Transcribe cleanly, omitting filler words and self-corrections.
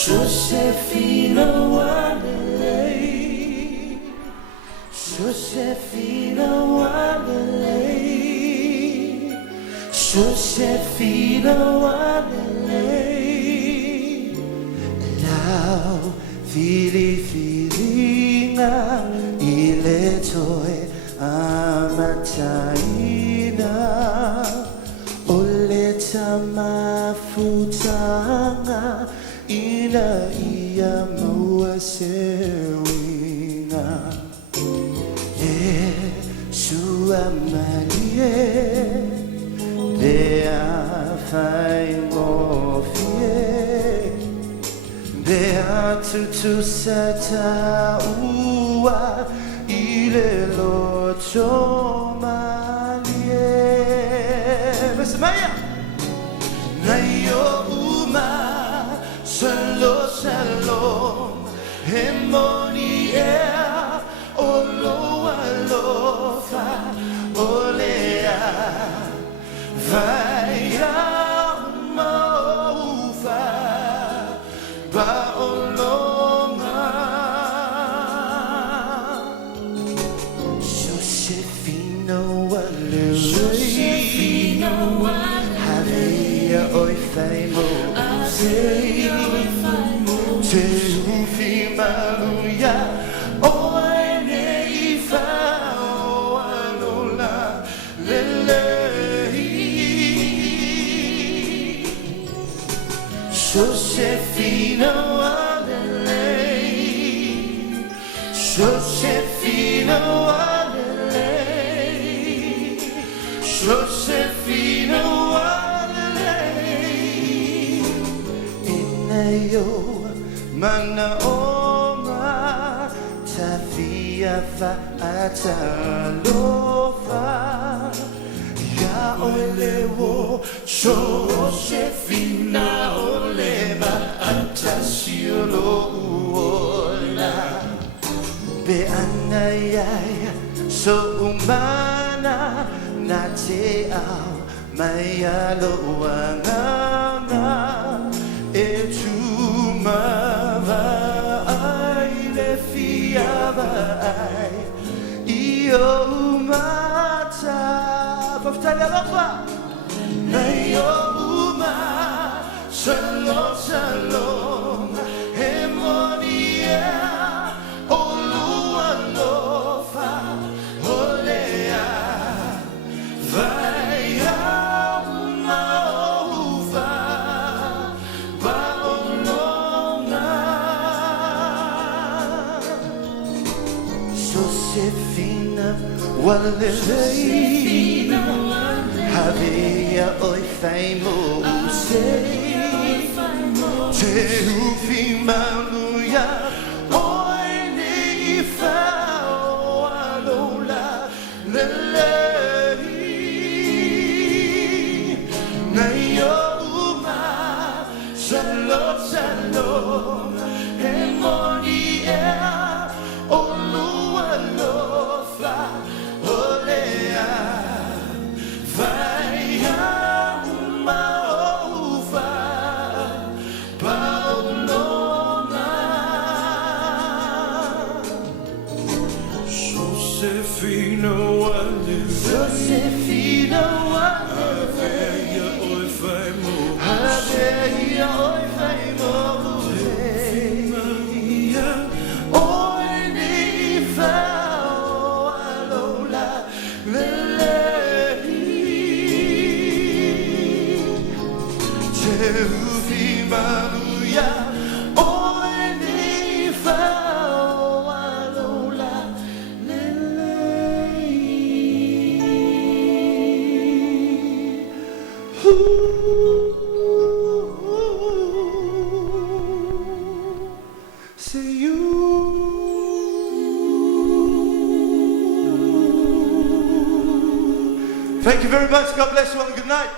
Sosefina Wanderlei, Sosefina Wanderlei, Sosefina Wanderlei. Now Filipina iletoe amataina oleta mafutanga ina ia muasewina Yeshua Marie Bea fai mofie Bea tutu sata ua ile locho malie Besemaya Nayo uma Shalom, shalom, harmonia, olo alofa, olea, vaya maufa, ba olonga. Sosefina Wanderlei, havia oi faimo. Sosefina oine ifa oalola lelei Sosefina Wanderlei Sosefina Wanderlei Sosefina Wanderlei Inayo Mana oma tafia fa atalofa ya olewo Sosefina oleba atasiolo uola be anayaya so umana na te au mayalo wanganga etuma Io mata Повторяй лапа Наyo uma Shalom shalom Harmonia Olua lofa Olea Vaya uma uva Baolona Sosefina Wanderlei havia oi faimose te ufimanuia oi nei fao alola lelei naio uma shalom shalom harmonia olua lofa olea vaya uma uva paolona Sosefina Wanderlei Sosefina Wanderlei havia oi faimo Manuia oine fao alola lelei See you Thank you very much. God bless you all and good night.